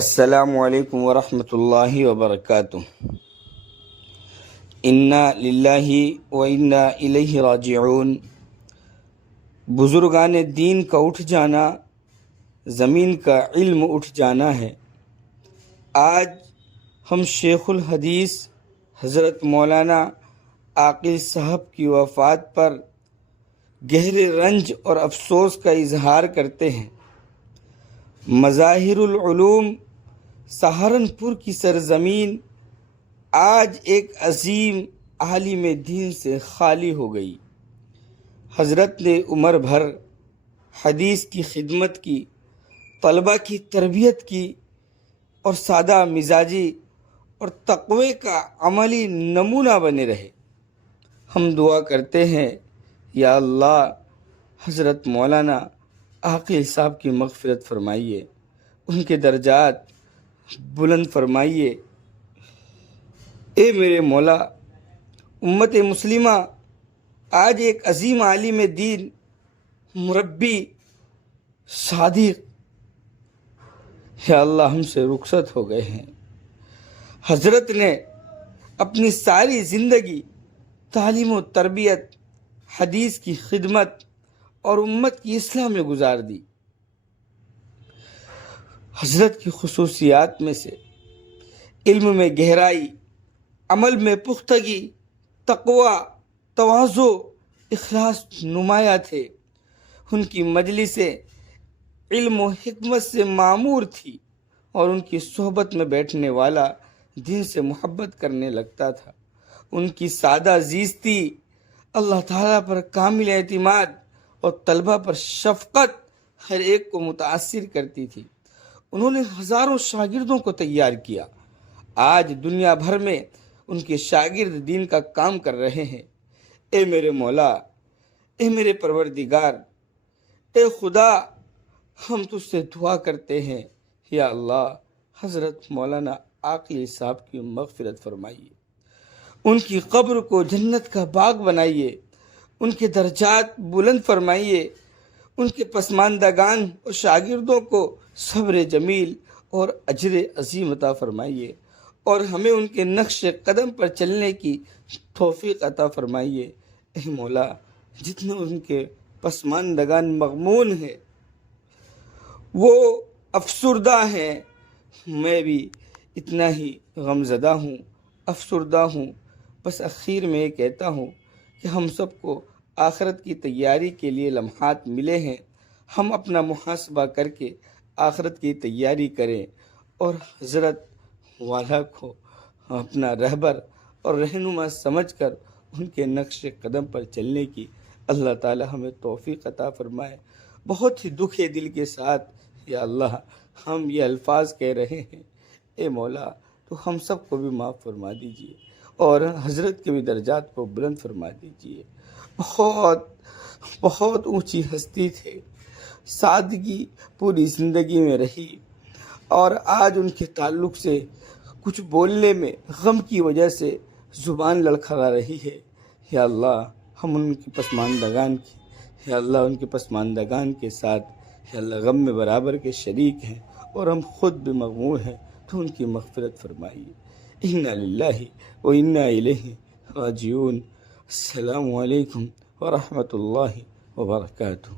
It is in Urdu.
السلام علیکم ورحمۃ اللہ وبرکاتہ۔ انا للہ و انا الیہ راجعون۔ بزرگان دین کا اٹھ جانا، زمین کا علم اٹھ جانا ہے۔ آج ہم شیخ الحدیث حضرت مولانا عاقل صاحب کی وفات پر گہرے رنج اور افسوس کا اظہار کرتے ہیں۔ مظاہر العلوم سہارنپور کی سرزمین آج ایک عظیم عالم دین سے خالی ہو گئی۔ حضرت نے عمر بھر حدیث کی خدمت کی، طلبہ کی تربیت کی اور سادہ مزاجی اور تقوی کا عملی نمونہ بنے رہے۔ ہم دعا کرتے ہیں، یا اللہ حضرت مولانا عاقل صاحب کی مغفرت فرمائیے، ان کے درجات بلند فرمائیے۔ اے میرے مولا، امت مسلمہ آج ایک عظیم عالم دین، مربی، صادق یا اللہ ہم سے رخصت ہو گئے ہیں۔ حضرت نے اپنی ساری زندگی تعلیم و تربیت، حدیث کی خدمت اور امت کی اصلاح میں گزار دی۔ حضرت کی خصوصیات میں سے علم میں گہرائی، عمل میں پختگی، تقوی، تواضع، اخلاص نمایاں تھے۔ ان کی مجلسیں علم و حکمت سے معمور تھی اور ان کی صحبت میں بیٹھنے والا دین سے محبت کرنے لگتا تھا۔ ان کی سادہ زیستی اللہ تعالیٰ پر کامل اعتماد اور طلبہ پر شفقت ہر ایک کو متاثر کرتی تھی۔ انہوں نے ہزاروں شاگردوں کو تیار کیا۔ آج دنیا بھر میں ان کے شاگرد دین کا کام کر رہے ہیں۔ اے میرے مولا، اے میرے پروردگار، اے خدا، ہم تجھ سے دعا کرتے ہیں، یا اللہ حضرت مولانا عاقل صاحب کی مغفرت فرمائیے، ان کی قبر کو جنت کا باغ بنائیے، ان کے درجات بلند فرمائیے، ان کے پسماندگان اور شاگردوں کو صبر جمیل اور اجر عظیم عطا فرمائیے، اور ہمیں ان کے نقش قدم پر چلنے کی توفیق عطا فرمائیے۔ اے مولا، جتنے ان کے پسماندگان مغمون ہیں، وہ افسردہ ہیں، میں بھی اتنا ہی غمزدہ ہوں، افسردہ ہوں۔ بس اخیر میں یہ کہتا ہوں کہ ہم سب کو آخرت کی تیاری کے لیے لمحات ملے ہیں۔ ہم اپنا محاسبہ کر کے آخرت کی تیاری کریں اور حضرت والا کو اپنا رہبر اور رہنما سمجھ کر ان کے نقش قدم پر چلنے کی اللہ تعالی ہمیں توفیق عطا فرمائے۔ بہت ہی دکھ دل کے ساتھ یا اللہ ہم یہ الفاظ کہہ رہے ہیں، اے مولا تو ہم سب کو بھی معاف فرما دیجیے اور حضرت کے بھی درجات کو بلند فرما دیجیے۔ بہت بہت اونچی ہستی تھے، سادگی پوری زندگی میں رہی، اور آج ان کے تعلق سے کچھ بولنے میں غم کی وجہ سے زبان لڑکھڑا رہی ہے۔ یا اللہ ہم ان کی پسماندگان کی، یا اللہ ان کے پسماندگان کے ساتھ یا اللہ غم میں برابر کے شریک ہیں، اور ہم خود بھی مغموم ہیں، تو ان کی مغفرت فرمائیے۔ انا للہ و انا الیہ راجعون۔ السلام علیکم ورحمۃ اللہ وبرکاتہ۔